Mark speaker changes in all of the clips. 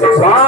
Speaker 1: Wow.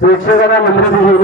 Speaker 2: प्रेक्षकांना मंदिरात